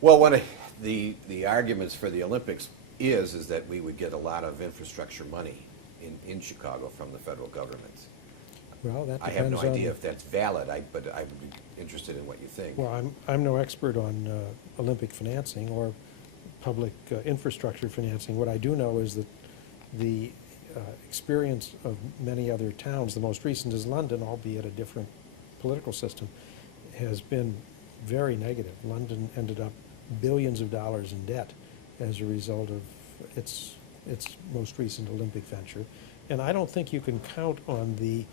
Well, one of the arguments for the Olympics is that we would get a lot of infrastructure money in Chicago from the federal government. Well, that I depends have no on. idea if that's valid, but I would be interested in what you think. Well, I'm no expert on Olympic financing or public infrastructure financing. What I do know is that the experience of many other towns, the most recent is London, albeit a different political system, has been very negative. London ended up billions of dollars in debt as a result of its most recent Olympic venture. And I don't think you can count on the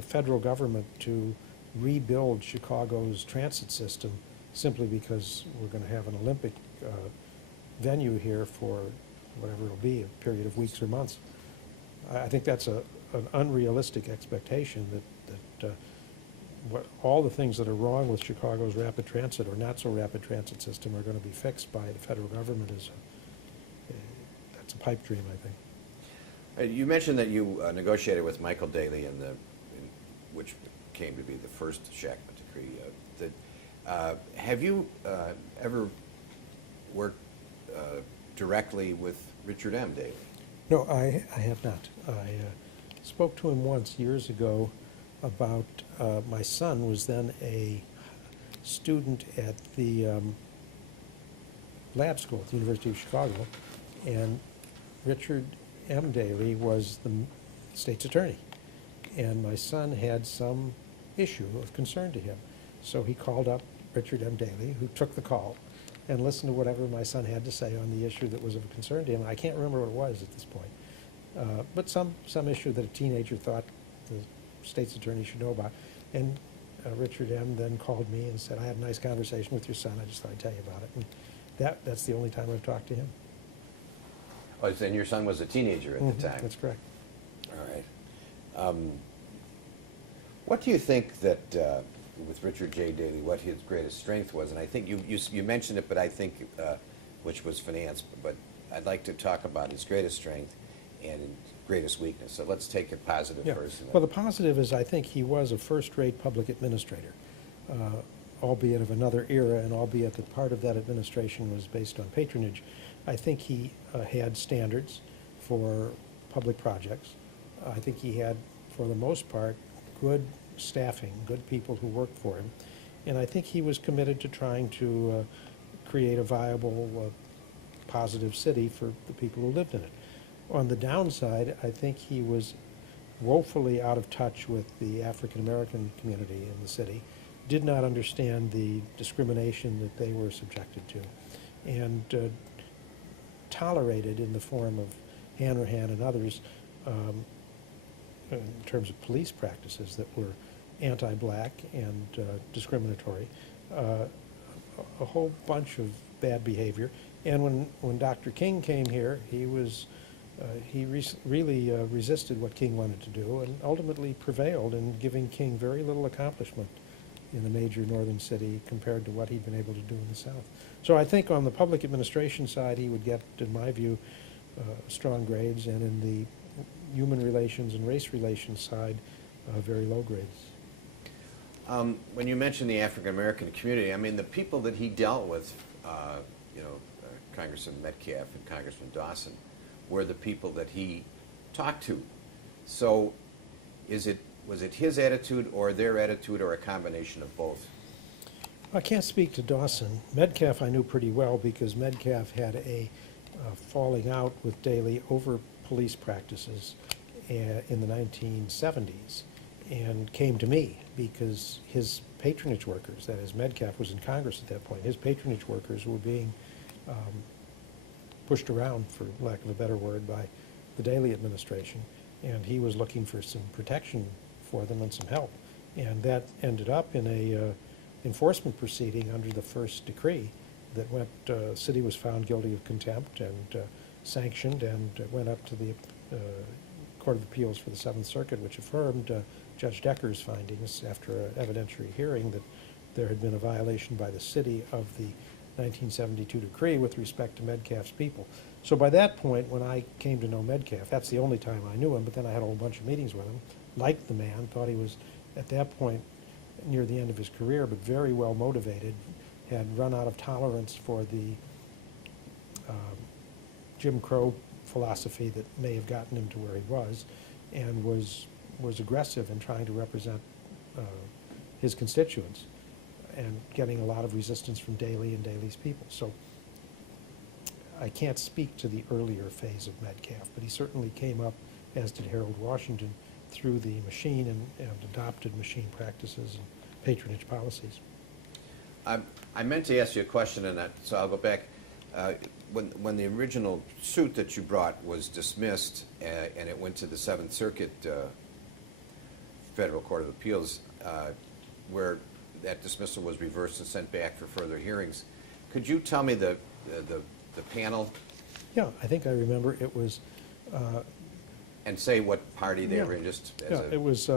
federal government to rebuild Chicago's transit system simply because we're going to have an Olympic venue here for whatever it'll be, a period of weeks or months. I think that's an unrealistic expectation that all the things that are wrong with Chicago's rapid transit or not so rapid transit system are going to be fixed by the federal government. That's a pipe dream, I think. You mentioned that you negotiated with Michael Daley which came to be the first Shakman decree. Have you ever worked directly with Richard M. Daley? No, I have not. I spoke to him once years ago about my son was then a student at the lab school at the University of Chicago, and Richard M. Daley was the state's attorney. And my son had some issue of concern to him. So he called up Richard M. Daley, who took the call and listened to whatever my son had to say on the issue that was of concern to him. I can't remember what it was at this point. But some issue that a teenager thought the state's attorney should know about. And Richard M. then called me and said, I had a nice conversation with your son. I just thought I'd tell you about it. And that's the only time I've talked to him. Oh, and your son was a teenager at the time? That's correct. All right. What do you think that, with Richard J. Daley, what his greatest strength was? And I think you mentioned it, but I think, which was finance, but I'd like to talk about his greatest strength and his greatest weakness. So let's take it positive first. Well, the positive is I think he was a first-rate public administrator, albeit of another era, and albeit that part of that administration was based on patronage. I think he had standards for public projects. I think he had, for the most part, good staffing, good people who worked for him. And I think he was committed to trying to create a viable, positive city for the people who lived in it. On the downside, I think he was woefully out of touch with the African-American community in the city, did not understand the discrimination that they were subjected to, and tolerated in the form of Hanrahan and others in terms of police practices that were anti-black and discriminatory, a whole bunch of bad behavior. And when Dr. King came here, he really resisted what King wanted to do and ultimately prevailed in giving King very little accomplishment in a major northern city compared to what he'd been able to do in the South. So I think on the public administration side, he would get, in my view, strong grades, and in the human relations and race relations side, very low grades. When you mention the African-American community, I mean, the people that he dealt with, Congressman Metcalf and Congressman Dawson, were the people that he talked to. So was it his attitude or their attitude or a combination of both? I can't speak to Dawson. Metcalf I knew pretty well because Metcalf had a falling out with Daley over police practices in the 1970s and came to me because his patronage workers, that is, Metcalf was in Congress at that point, his patronage workers were being pushed around, for lack of a better word, by the Daley administration, and he was looking for some protection for them and some help. And that ended up in a enforcement proceeding under the first decree that went, city was found guilty of contempt and sanctioned, and went up to the Court of Appeals for the Seventh Circuit, which affirmed Judge Decker's findings after an evidentiary hearing that there had been a violation by the city of the 1972 decree with respect to Metcalf's people. So by that point, when I came to know Metcalf, that's the only time I knew him, but then I had a whole bunch of meetings with him, liked the man, thought he was, at that point, near the end of his career, but very well motivated, had run out of tolerance for the Jim Crow philosophy that may have gotten him to where he was, and was aggressive in trying to represent his constituents, and getting a lot of resistance from Daley and Daley's people. So I can't speak to the earlier phase of Metcalf, but he certainly came up, as did Harold Washington, through the machine and adopted machine practices and patronage policies. I meant to ask you a question on that, so I'll go back. When the original suit that you brought was dismissed and it went to the Seventh Circuit Federal Court of Appeals, where that dismissal was reversed and sent back for further hearings, could you tell me the panel? Yeah, I think I remember it was. And say what party they Yeah. were in, just as Yeah, a... it was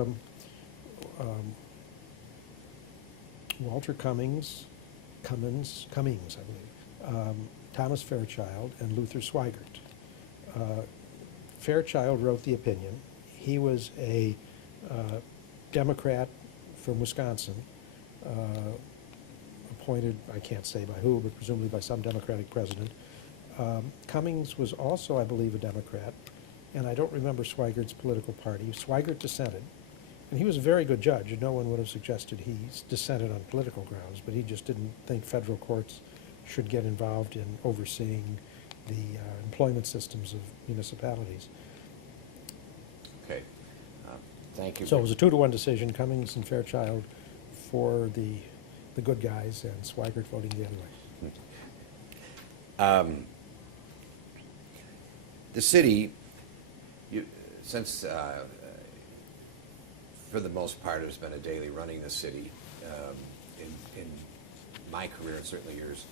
Walter Cummings, I believe, Thomas Fairchild, and Luther Swigert. Fairchild wrote the opinion. He was a Democrat from Wisconsin, appointed, I can't say by who, but presumably by some Democratic president. Cummings was also, I believe, a Democrat, and I don't remember Swigert's political party. Swigert dissented, and he was a very good judge. No one would have suggested he dissented on political grounds, but he just didn't think federal courts should get involved in overseeing the employment systems of municipalities. Okay. Thank you. So it was a 2-to-1 decision, Cummings and Fairchild for the good guys, and Swigert voting the other way. The city, since for the most part there's been a Daley running the city in my career and certainly yours,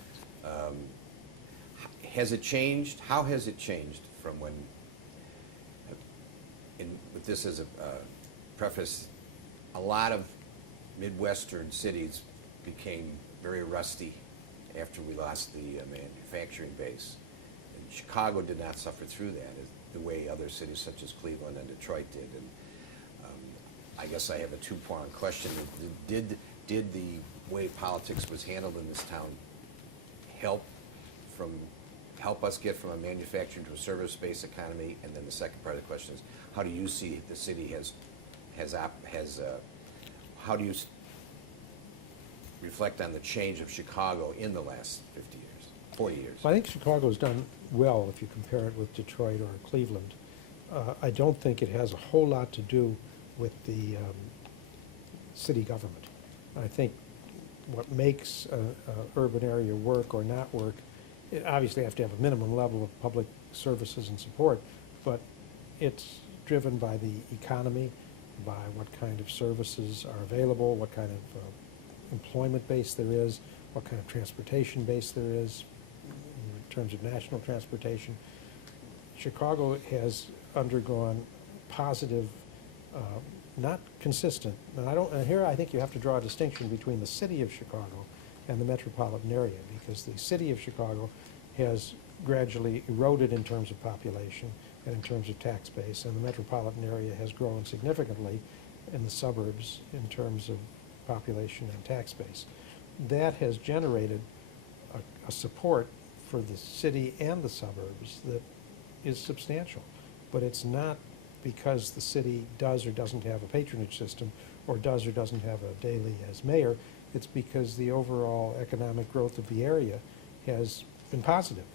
has it changed? How has it changed from when, with this as a preface, a lot of Midwestern cities became very rusty after we lost the manufacturing base. And Chicago did not suffer through that the way other cities such as Cleveland and Detroit did. And I guess I have a two-pronged question. Did the way politics was handled in this town help us get from a manufacturing to a service-based economy? And then the second part of the question is, how do you see the city how do you reflect on the change of Chicago in the last 50 years, 40 years? Well, I think Chicago's done well if you compare it with Detroit or Cleveland. I don't think it has a whole lot to do with the city government. I think what makes an urban area work or not work, it obviously have to have a minimum level of public services and support, but it's driven by the economy, by what kind of services are available, what kind of employment base there is, what kind of transportation base there is in terms of national transportation. Chicago has undergone positive, not consistent, and here I think you have to draw a distinction between the city of Chicago and the metropolitan area, because the city of Chicago has gradually eroded in terms of population and in terms of tax base, and the metropolitan area has grown significantly in the suburbs in terms of population and tax base. That has generated a support for the city and the suburbs that is substantial, but it's not because the city does or doesn't have a patronage system or does or doesn't have a Daley as mayor. It's because the overall economic growth of the area has been positive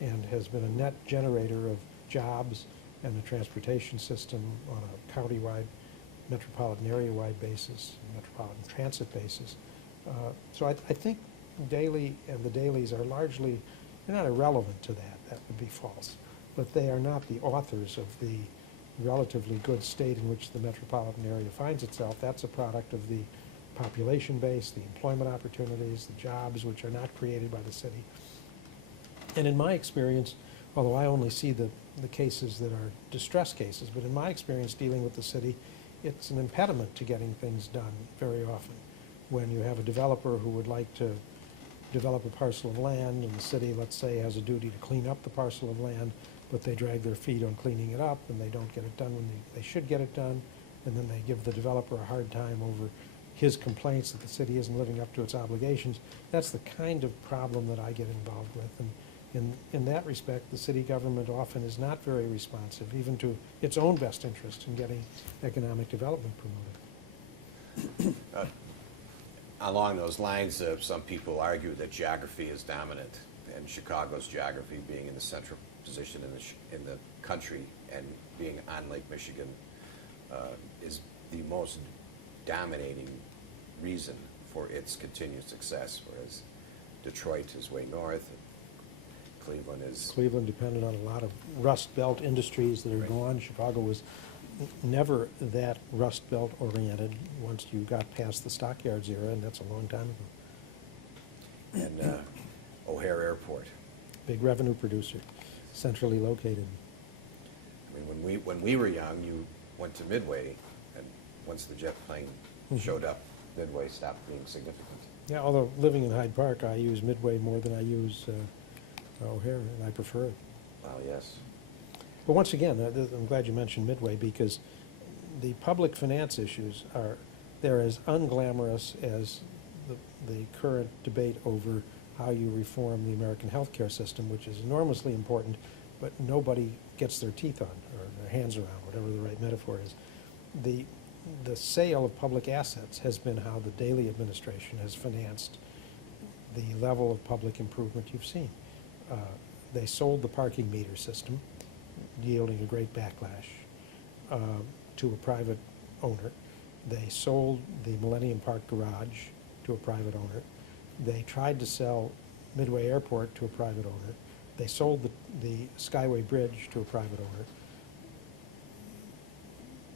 and has been a net generator of jobs and a transportation system on a countywide, metropolitan area-wide basis, metropolitan transit basis. So I think Daley and the Daleys are largely, they're not irrelevant to that. That would be false. But they are not the authors of the relatively good state in which the metropolitan area finds itself. That's a product of the population base, the employment opportunities, the jobs which are not created by the city. And in my experience, although I only see the cases that are distress cases, but in my experience dealing with the city, it's an impediment to getting things done very often. When you have a developer who would like to develop a parcel of land and the city, let's say, has a duty to clean up the parcel of land, but they drag their feet on cleaning it up and they don't get it done when they should get it done, and then they give the developer a hard time over his complaints that the city isn't living up to its obligations. That's the kind of problem that I get involved with. And in that respect, the city government often is not very responsive, even to its own best interest in getting economic development promoted. Along those lines, some people argue that geography is dominant, and Chicago's geography being in the central position in the country and being on Lake Michigan is the most dominating reason for its continued success, whereas Detroit is way north, and Cleveland is... Cleveland depended on a lot of Rust Belt industries that are Right. gone. Chicago was never that Rust Belt oriented once you got past the stockyards era, and that's a long time ago. and O'Hare Airport. Big revenue producer, centrally located. I mean, when we were young, you went to Midway, and once the jet plane showed up, Midway stopped being significant. Yeah, although living in Hyde Park, I use Midway more than I use O'Hare, and I prefer it. Well, yes. But once again, I'm glad you mentioned Midway, because the public finance issues they're as unglamorous as the current debate over how you reform the American healthcare system, which is enormously important, but nobody gets their teeth on, or their hands around, whatever the right metaphor is. The sale of public assets has been how the Daley administration has financed the level of public improvement you've seen. They sold the parking meter system, yielding a great backlash, to a private owner. They sold the Millennium Park Garage to a private owner. They tried to sell Midway Airport to a private owner. They sold the Skyway Bridge to a private owner.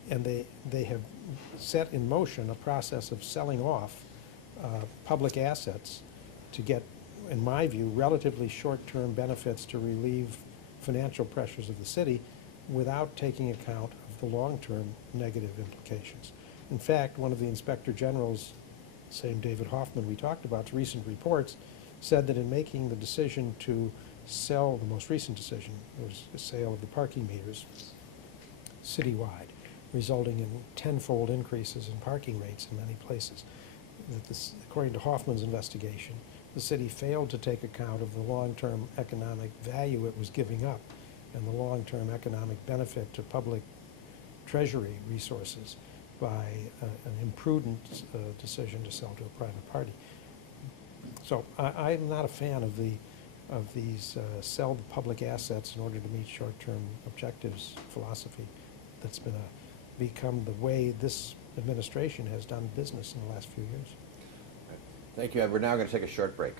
And they have set in motion a process of selling off public assets to get, in my view, relatively short-term benefits to relieve financial pressures of the city without taking account of the long-term negative implications. In fact, one of the Inspector General's, same David Hoffman we talked about's recent reports, said that in making the decision to sell, the most recent decision was the sale of the parking meters citywide, resulting in tenfold increases in parking rates in many places. That this, according to Hoffman's investigation, the city failed to take account of the long-term economic value it was giving up and the long-term economic benefit to public treasury resources by an imprudent decision to sell to a private party. So I'm not a fan of these sell the public assets in order to meet short-term objectives philosophy that's become the way this administration has done business in the last few years. Thank you, Ed. We're now going to take a short break.